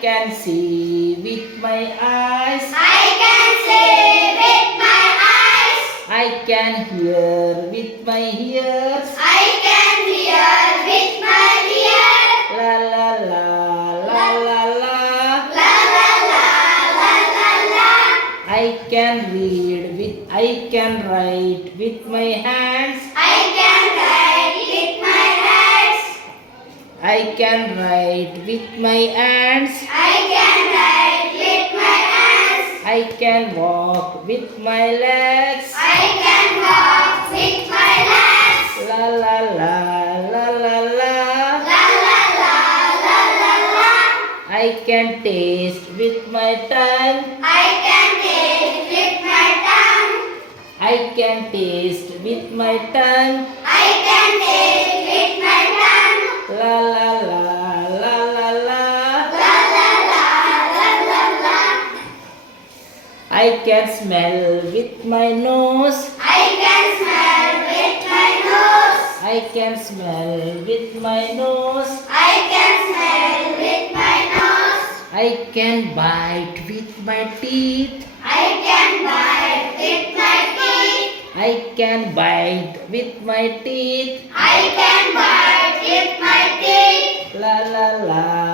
can see with my eyes. I can see with my eyes. I can hear with my ears. I can hear with my ears. La la la la la la. La la la la la la. I can write with my hands. I can write with my hands. I can write with my hands. I can write with my hands. I can walk with my legs. I can walk with my legs. La la la la la la. La la la la la la. I can taste with my tongue. I can taste with my tongue. I can taste with my tongue. I can taste with my tongue. La la la la la la. La la la la la la. I can smell with my nose. I can smell with my nose. I can smell with my nose. I can smell with my nose. I can bite with my teeth. I can bite with my teeth. I can bite with my teeth. I can bite with my teeth. La la la